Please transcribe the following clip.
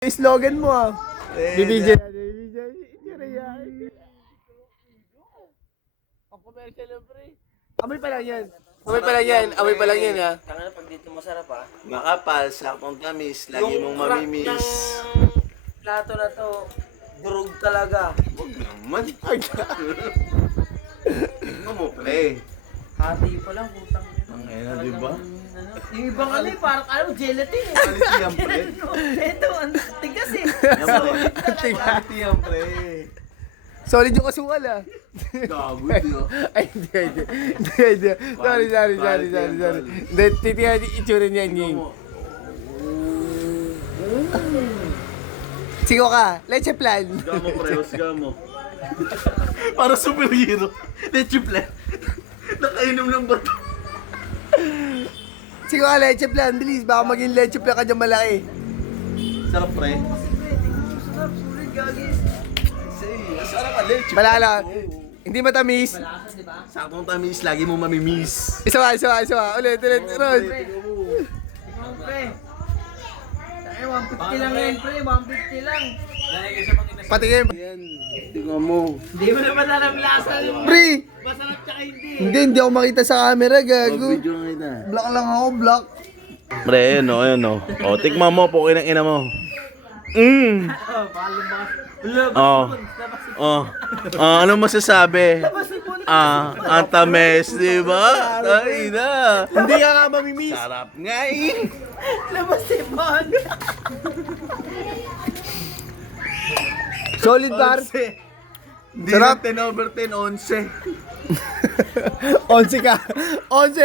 Yung slogan mo ah. BBJ. Ang commercial lang pre. Amoy pa lang yan. Amoy pa lang yan. Amoy pa lang yan ha. Tanga na pag dito masarap ha. Makapal, sakong tamis, lagi mong mamimiss. Ng plato na to, durog talaga. Huwag naman. Ano mo, pre? Hati pa lang, putang. Ang ina, di ba? Yung ibang ano eh, parang gelatin eh. Quality yan, pre. Ito, ang tigas eh. Yan, pre. Quality yan, pre. Solid yung kasukal ah. Gago, di ba? Ay, hindi. Sorry. Hindi, titihan yung itsura niya, Nying. Sigo ka, leche plan. Gamo, pre. Gamo. Para superhero. Leche plan. Nakainom ng bato. Sigo ka, leche plan. Bilis, baka maging leche plan ka dyan malaki. Sarap, pre. Sarap, sulit gagi. Sarap ka, leche. Malala. Hindi matamis. Malakas, di ba? Sakong tamis, lagi mong mamimiss. Isa pa. Ulit, Ron. Ikaw, pre. Ay, 150 lang yan, pre. 150 lang. Patingin. Yan. Tingnan mo. Hindi mo naman alam lasa yung Pre! masarap tsaka hindi. Hindi ako makita sa camera, gago. Video nga kita. Black lang ako, black. Pre, ayun o. O, tikman mo, pukin ang ina mo. Oh, baka lumakas. Oh. Oh. Ano masasabi? Ang tamis, di ba? Ay na. Hindi ka nga mamimiss. Sarap nga eh. Labas si Bon. Solid bar. Hindi Sarap. na 10/10, 11. 11 ka. 11.